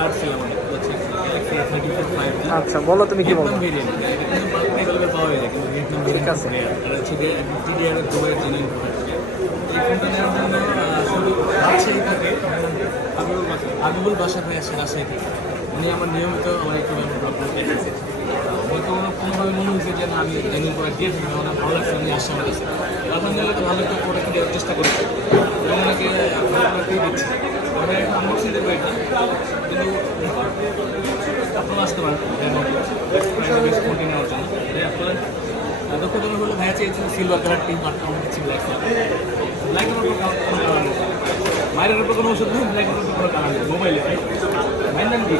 Third sell আমাদের হচ্ছে Galaxy A34 5G। আচ্ছা বলো, তুমি কি বলবো? ভেরিয়েন্ট এটা কিন্তু অ্যাভেলেবল পাওয়া যায় কিন্তু ভিয়েতনাম ঠিক আছে। আর হচ্ছে যে টিডিআর দুবাইয়ের জেনুইন প্রোডাক্ট। এই ফোনটা নেওয়ার জন্য শুধু রাজশাহী থেকে হাবিবুল বাসা ভাই আসে রাজশাহী থেকে। উনি আমার নিয়মিত আমার একটু ব্লগ দেখেছে, হয়তো কোনোভাবে মনে হয়েছে যে না আমি জেনুইন প্রোডাক্ট দিয়ে থাকি, আমার ভালো লাগছে, আমি আসছি আমার কাছে। আলহামদুলিল্লাহ তো ভালো একটা প্রোডাক্ট দেওয়ার চেষ্টা করেছি এবং ওনাকে ভালো প্রোডাক্টই দিচ্ছি। আমি একটা আনবক্সিং দেবো এটা, কিন্তু আপনারা আসতে পারেন ফোনটি নেওয়ার জন্য। আপনার দুঃখজনক হলো ভাইয়া চেয়েছিল সিলভার কালার টিম, আর আমার কিছু ব্ল্যাক কালার। ব্ল্যাকের উপর কোনো কালার নেই, মায়ের উপর কোনো ওষুধ নেই, ব্ল্যাকের উপর কোনো কালার নেই। মোবাইলে মাইন নাম কি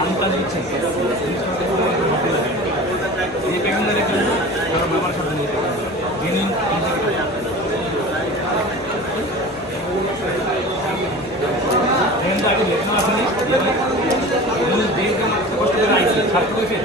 আমটা দিচ্ছেন এই প্যাকেজের জন্য কারণ আমার সাথে নিতে জেনুইন আগে লেখানো আসেনি কষ্ট করে আইসি ছাত্র করেছে